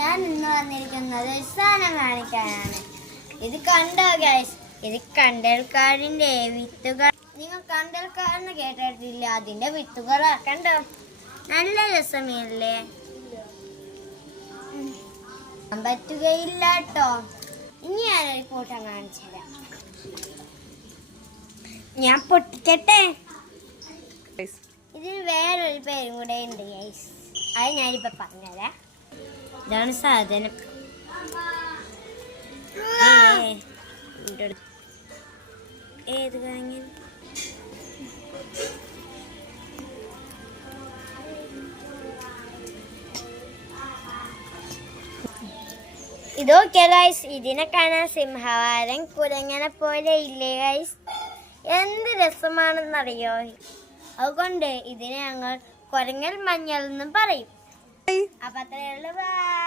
ഞാൻ ഇന്ന് വന്നിരിക്കുന്നത് ഒരു സാധനം കാണിക്കാനാണ്. ഇത് കണ്ടോ ഗൈസ് ഇത് കണ്ടൽക്കാടിന്റെ വിത്തുകൾ. നിങ്ങൾ കണ്ടൽക്കാരെന്ന് കേട്ടിട്ടില്ല? അതിന്റെ വിത്തുകൾ കണ്ടോ? നല്ല രസമല്ലേ. പറ്റുകയില്ല കേട്ടോ. ഇനി ഞാനൊരു കൂട്ടം കാണിച്ചു തരാം. ഞാൻ പൊട്ടിക്കട്ടെ? ഇതിന് വേറൊരു പേരും കൂടെ ഉണ്ട് ഗൈസ് അത് ഞാനിപ്പോ പറഞ്ഞുതരാം. ഇതാണ് സാധനം. ഏത് കാങ്ങ ഇതൊക്കെ ഗൈസ് ഇതിനെ കാണാൻ സിംഹവാരം കുരങ്ങനെ പോലെ ഇല്ലേ ഗൈസ് എന്ത് രസമാണെന്നറിയോ? അതുകൊണ്ട് ഇതിനെ ഞങ്ങൾ കുരങ്ങൽ മഞ്ഞൾ എന്നും പറയും. Apa terlalu bye.